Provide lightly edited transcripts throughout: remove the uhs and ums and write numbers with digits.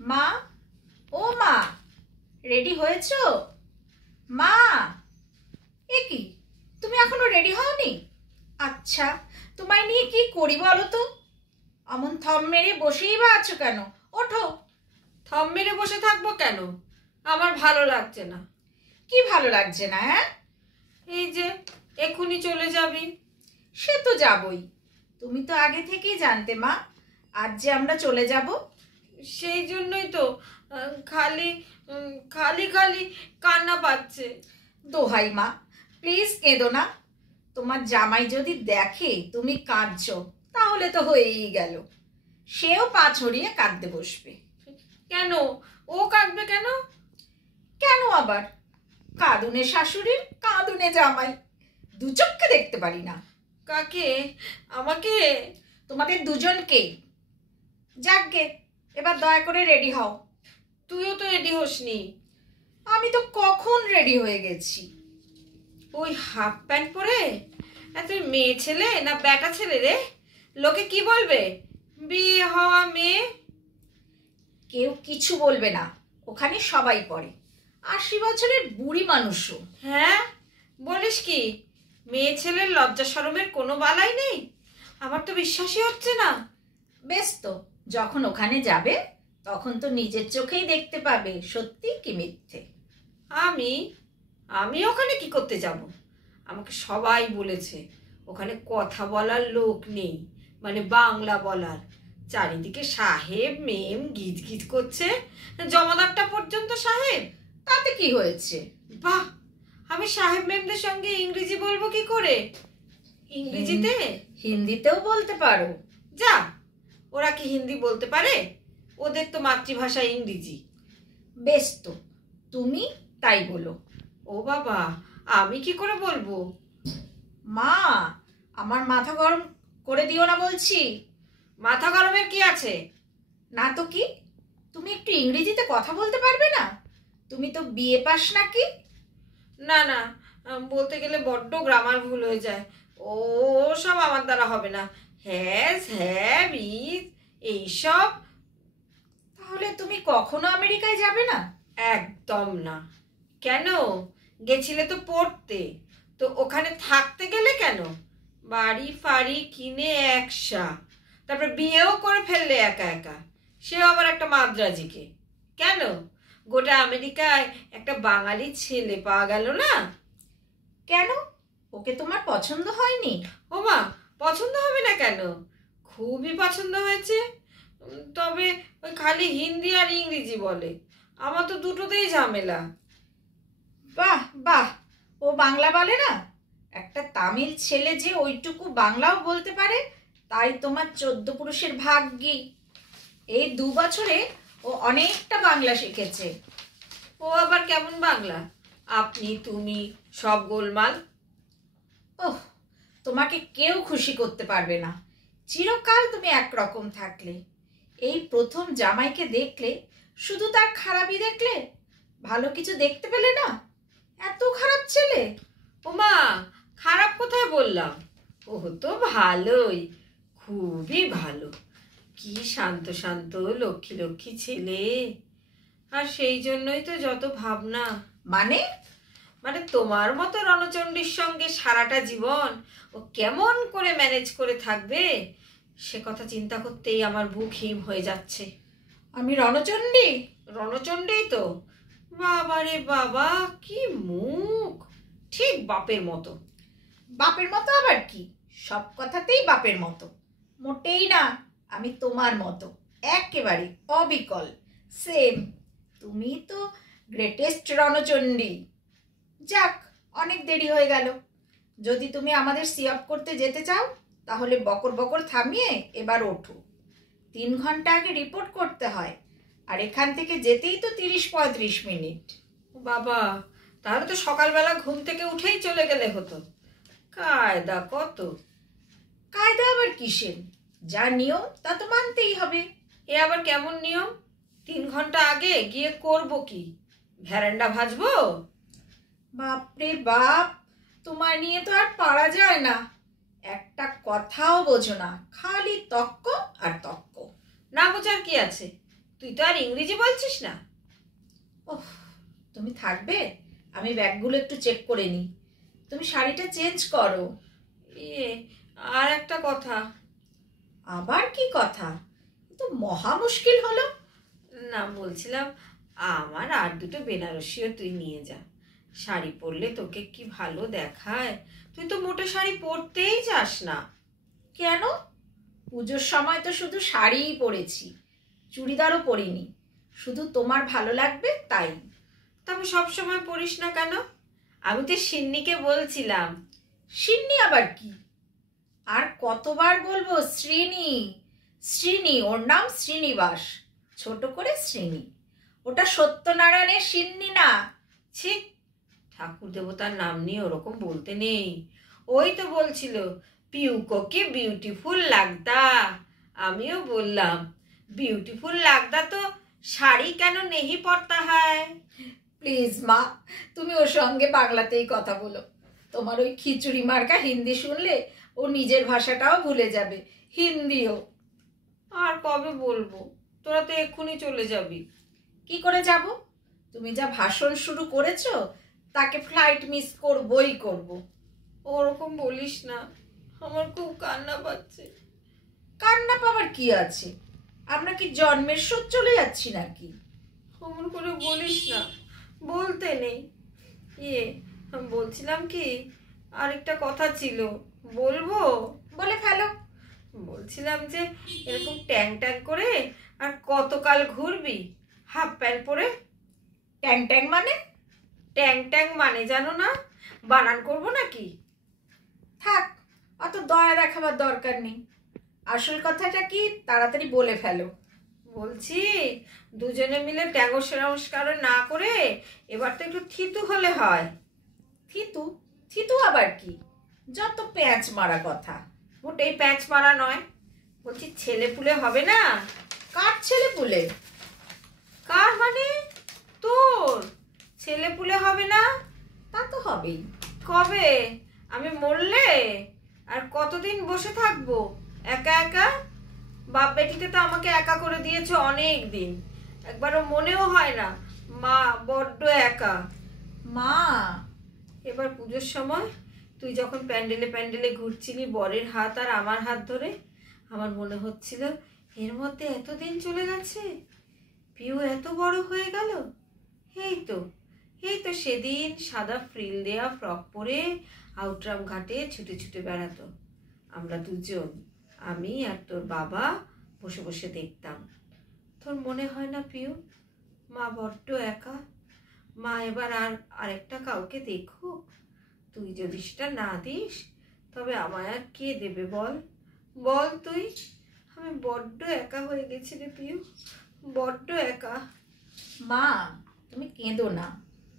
মা, ও মা, রেডি হয়েছো? মা, এ কি, তুমি এখনো রেডি হওনি? আচ্ছা, তোমায় নিয়ে কি করি বলো তো? অমন থম মেরে বসেই বা আছো কেন? ওঠো। থম মেরে বসে থাকবো কেন? আমার ভালো লাগছে না। কি ভালো লাগছে না? হ্যাঁ, এই যে এক্ষুনি চলে যাবি। সে তো যাবই। তুমি তো আগে থেকেই জানতে মা, আজ যে আমরা চলে যাব। সেই জন্যই তো খালি খালি খালি কান্না পাচ্ছে। দোহাই মা, প্লিজ কেঁদো না। তোমার জামাই যদি দেখে তুমি কাঁদছো, তাহলে তো হয়েই গেল। সেও পা ছড়িয়ে কাঁদতে বসবে। কেন? ও কাঁদবে কেন? কেন আবার? কাঁদুনে শাশুড়ির কাঁদুনে জামাই, দু চোখকে দেখতে পারি না। কাকে? আমাকে? তোমাদের দুজনকেই। যাকগে, এবার দয়া করে রেডি হও। তুইও তো রেডি হসনি। আমি তো কখন রেডি হয়ে গেছি। ওই হাফ প্যান্ট পরে? এত মেয়ে ছেলে না ব্যাটা ছেলে রে? লোকে কি বলবে? বিয়ে হওয়া মেয়ে। কেউ কিছু বলবে না, ওখানে সবাই পড়ে। 80 বছরের বুড়ি মানুষও। হ্যাঁ, বলিস কি? মেয়ে ছেলের লজ্জা শরমের কোনো বালাই নেই? আমার তো বিশ্বাসই হচ্ছে না। বেশ তো, যখন ওখানে যাবে তখন তো নিজের চোখেই দেখতে পাবে সত্যি কি মিথ্যে। আমি আমি ওখানে কি করতে যাব? আমাকে সবাই বলেছে ওখানে কথা বলার লোক নেই, মানে বাংলা বলার। চারিদিকে সাহেব মেম গিজ গিজ করছে, জমাদারটা পর্যন্ত সাহেব। তাতে কি হয়েছে? বাহ, আমি সাহেব মেমদের সঙ্গে ইংরেজি বলবো কি করে? ইংরেজিতে? হিন্দিতেও বলতে পারো। যা, ওরা কি হিন্দি বলতে পারে? ওদের তো মাতৃভাষা ইংরেজি। বেশ তো, তুমি তাই বলো। ও বাবা, আমি কি করে বলবো? মা, আমার মাথা গরম করে দিও না বলছি। মাথা গরমের কি আছে? না তো কি, তুমি একটু ইংরেজিতে কথা বলতে পারবে না? তুমি তো বিএ পাস নাকি? না না, বলতে গেলে বড্ড গ্রামার ভুল হয়ে যায়। ও সব আমার দ্বারা হবে না। হ্যাজ হ্যাভ ইজ এইসব। তাহলে তুমি কখনো আমেরিকায় যাবে না? একদম না। কেন? গেছিলে তো পড়তে, তো ওখানে থাকতে গেলে কেন? বাড়ি ফাড়ি কিনে একসা, তারপর বিয়েও করে ফেললে একা একা, সেও আবার একটা মাদ্রাজিকে। কেন? গোটা আমেরিকায় একটা বাঙালি ছেলে পাওয়া গেল না? কেন, ওকে তোমার পছন্দ হয়নি? ও মা, পছন্দ হবে না কেন? খুবই পছন্দ হয়েছে। তবে ওই খালি হিন্দি আর ইংরেজি বলে। আমার তো দুটোতেই ঝামেলা। বাহ বাহ, ও বাংলা বলে না? একটা তামিল ছেলে যে ওইটুকু বাংলাও বলতে পারে, তাই তোমার 14 পুরুষের ভাগ্যি। এই 2 বছরে ও অনেকটা বাংলা শিখেছে। ও আবার কেমন বাংলা? আপনি তুমি সব গোলমাল। ওহ, তোমাকে কেউ খুশি করতে পারবে না। চিরকাল তুমি একরকম থাকলে। এই প্রথম জামাইকে দেখলে শুধু তার খারাপই দেখলে, ভালো কিছু দেখতে পেলে না? এত খারাপ ছেলে। ও মা, খারাপ কোথায় বললাম? ও তো ভালোই, খুবই ভালো। কি শান্ত শান্ত লক্ষ্মী লক্ষ্মী ছেলে। আর সেই জন্যই তো যত ভাবনা। মানে? মানে তোমার মতো রণচণ্ডীর সঙ্গে সারাটা জীবন ও কেমন করে ম্যানেজ করে থাকবে, সে কথা চিন্তা করতেই আমার বুক হিম হয়ে যাচ্ছে। আমি রণচণ্ডী? রণচণ্ডীই তো। বাবারে বাবা, কি মুখ! ঠিক বাপের মতো। বাপের মতো আবার কি? সব কথাতেই বাপের মতো। মোটেই না, আমি তোমার মতো একেবারে অবিকল, সেম। তুমি তো গ্রেটেস্ট রণচণ্ডী। যাক, অনেক দেরি হয়ে গেল। যদি তুমি আমাদের সি অফ করতে যেতে চাও, তাহলে বকর বকর থামিয়ে এবার ওঠো। 3 ঘন্টা আগে রিপোর্ট করতে হয়, আর এখান থেকে যেতেই তো 30-35 মিনিট। বাবা, তাহলে তো সকালবেলা ঘুম থেকে উঠেই চলে গেলে হতো। কায়দা কত! কায়দা আবার কিসের? যা নিয়ম তা তো মানতেই হবে। এ আবার কেমন নিয়ম? 3 ঘন্টা আগে গিয়ে করব কি? ভ্যারান্ডা ভাজবো? বাপরে বাপ, তোমার নিয়ে তো আর পারা যায় না। একটা কথাও বোঝো না, খালি তক্ক আর তক্ক। না বোঝার কি আছে? তুই তো আর ইংরেজি বলছিস না। ওহ, তুমি থাকবে, আমি ব্যাগগুলো একটু চেক করে নিই। তুমি শাড়িটা চেঞ্জ করো। আর একটা কথা। আবার কি কথা? তো মহা মুশকিল হলো। না, বলছিলাম আমার আর দুটো বেনারসিও তুই নিয়ে যা। শাড়ি পরলে তোকে কি ভালো দেখায়। তুই তো মোটে শাড়ি পরতেই চাস না। কেন? পুজোর সময় তো শুধু শাড়িই পরেছি, চুড়িদারও পরিনি। শুধু তোমার ভালো লাগবে তাই। তবে সবসময় পরিস না কেন? আমি তো সিন্নিকে বলছিলাম। সিন্নি আবার কি? আর কতবার বলবো শ্রীনি? শ্রীনি, ওর নাম শ্রীনিবাস, ছোট করে শ্রীনি। ওটা সত্যনারায়ণের সিন্নি না। ছি, ঠাকুর দেবতার নাম নিয়ে ওরকম বলতে নেই। ওই তো বলছিল পিউকো কি বিউটিফুল লাগতা। আমিও বললাম বিউটিফুল লাগতা তো শাড়ি কেন নেহি পরতা হয়। প্লিজ মা, তুমি ওর সঙ্গে বাংলাতেই কথা বলো। তোমার ওই খিচুড়ি মার্কা হিন্দি শুনলে ও নিজের ভাষাটাও ভুলে যাবে, হিন্দিও। আর কবে বলবো? তোরা তো এক্ষুনি চলে যাবি। কি করে যাব? তুমি যা ভাষণ শুরু করেছো, তাকে ফ্লাইট মিস করবই করব। ওরকম বলিস না, আমার খুব কান্না পাচ্ছে। কান্না পাবার কি আছে? আমরা কি জন্মের শোধ চলে যাচ্ছি নাকি? অমন করে বলিস না, বলতে নেই। আমি বলছিলাম কি, আরেকটা কথা ছিল, বলবো? বলে ফেলো। বলছিলাম যে এরকম ট্যাং ট্যাং করে আর কতকাল ঘুরবি হাফ প্যান্ট পরে? ট্যাং ট্যাং মানে? ট্যাং ট্যাং মানে জানো না? বানান করবো নাকি? থাক, অত দয়া দেখাবার দরকার নেই। আসল কথাটা কি তাড়াতাড়ি বলে ফেলো। বলছি দুজনে মিলে ট্যাঙ্গ সংস্কার না করে এবার তো একটু থিতু হলে হয়। থিতু? থিতু আবার কি? যত প্যাঁচ মারা কথা। মোটেই প্যাঁচ মারা নয়, বলছি ছেলে পুলে হবে না। কার ছেলে পুলে? কার মানে? তোর ছেলে পুলে হবে না? তা তো হবেই। কবে? আমি মরলে? আর কতদিন বসে থাকবো একা একা? বাপ বেটিতে তো আমাকে একা করে দিয়েছে অনেক দিন, একবারও মনেও হয় না মা বড্ড একা। মা, এবার পুজোর সময় তুই যখন প্যান্ডেলে প্যান্ডেলে ঘুরছিলি বরের হাত আর আমার হাত ধরে, আমার মনে হচ্ছিল এর মধ্যে এতদিন চলে গেছে, পিউ এত বড় হয়ে গেল। এই তো সেদিন সাদা ফ্রিল দেয়া ফ্রক পরে আউটরাম ঘাটে ছুটে ছুটে বেড়াতো। আমরা দুজন, আমি আর তোর বাবা বসে বসে দেখতাম। তোর মনে হয় না পিউ, মা বড্ড একা? মা এবার আরেকটা কাউকে দেখুক। তুই যদি সেটা না দিস তবে আমায় আর কে দেবে বল? বল তুই। আমি বড্ড একা হয়ে গেছি রে পিউ, বড্ড একা। মা তুমি কেঁদো না,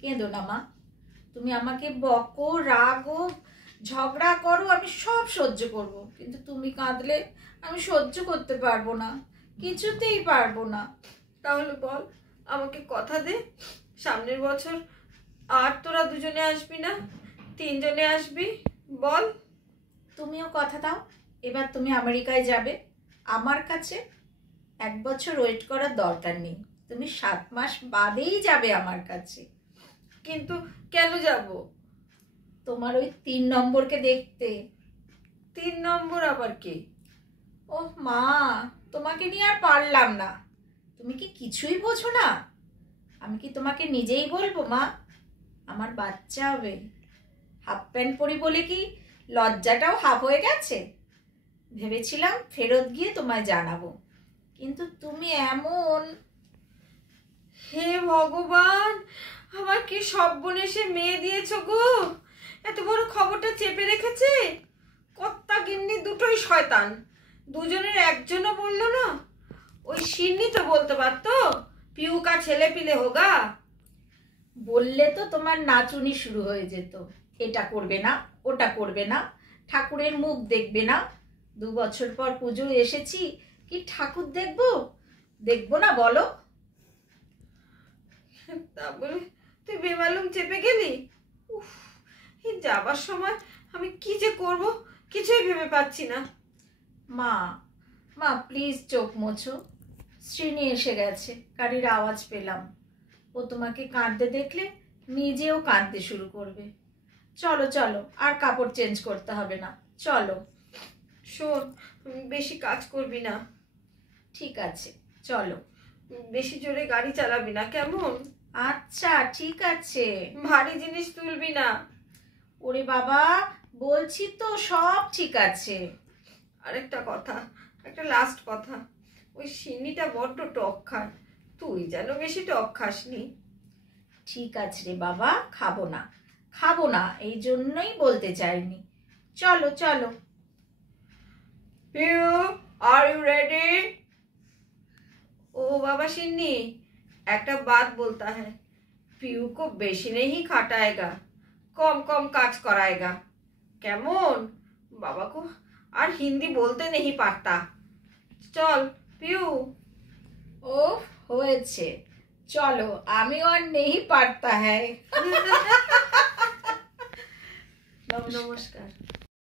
কেঁদো না মা। তুমি আমাকে বকো, রাগো, ঝগড়া করো, আমি সব সহ্য করব, কিন্তু তুমি কাঁদলে আমি সহ্য করতে পারবো না, কিছুতেই পারবো না। তাহলে বল, আমাকে কথা দে সামনের বছর আর তোরা দুজনে আসবি না, তিনজনে আসবি, বল। তুমিও কথা দাও, এবার তুমি আমেরিকায় যাবে আমার কাছে। 1 বছর ওয়েট করার দরকার নেই, তুমি 7 মাস বাদেই যাবে আমার কাছে। কিন্তু কেন যাব? তোমার ওই 3 নম্বরকে দেখতে। 3 নম্বর আবার কে? ওহ মা, তোমাকে নিয়ে আর পারলাম না। তুমি কি কিছুই বোঝো না? আমি কি তোমাকে নিজেই বলবো মা? আমার বাচ্চা হবে। হাফ প্যান্ট পরি বলে কি লজ্জাটাও হাফ হয়ে গেছে? ভেবেছিলাম ফেরত গিয়ে তোমায় জানাবো, কিন্তু তুমি এমন। হে ভগবান, আমার কি সর্বনেশে মেয়ে দিয়েছো গো! এত বড় খবরটা চেপে রেখেছে। কর্তা গিন্নি দুটোই শয়তান, দুজনের একজনও বললো না। ওই সিন্নি তো বলতে পারতো পিউকা ছেলে পিলে হোগা। বললে তো তোমার নাচুনি শুরু হয়ে যেত। এটা করবে না, ওটা করবে না, ঠাকুরের মুখ দেখবে না। 2 বছর পর পুজো এসেছি, কি ঠাকুর দেখবো? দেখবো না বলো? তা বলে তুই বেমালুম চেপে গেলি। উফ, এই যাবার সময় আমি কি যে করব কিছুই ভেবে পাচ্ছি না। মা, মা প্লিজ চোখ মোছো। শ্রীনি এসে গেছে, গাড়ির আওয়াজ পেলাম। ও তোমাকে কাঁদতে দেখলে নিজেও কাঁদতে শুরু করবে। চলো চলো, আর কাপড় চেঞ্জ করতে হবে না, চলো। শোন, বেশি কাজ করবি না। ঠিক আছে, চলো। বেশি জোরে গাড়ি চালাবি না, কেমন? আচ্ছা ঠিক আছে। ভারী জিনিস তুলবি না। ওরে বাবা, বলছি তো সব ঠিক আছে। আরেকটা কথা, একটা লাস্ট কথা, ওই সিন্নিটা বড্ড টক খায়, তুই যেন বেশি টক খাসনি। ঠিক আছে রে বাবা, খাবো না খাবো না, এই জন্যই বলতে চাইনি। চলো চলো। Piu, are you ready? ओ बाबा सिन्नी, একটা बात बोलता है, पीयू को बेशी नहीं खटाएगा, कम कम काज कराएगा, কেমন? बाबा को আর হিন্দি বলতে नहीं पारता। চল পিউ। ও হয়েছে, চলো, আমি আর নেই পারতা হ্যায়। নমস্কার।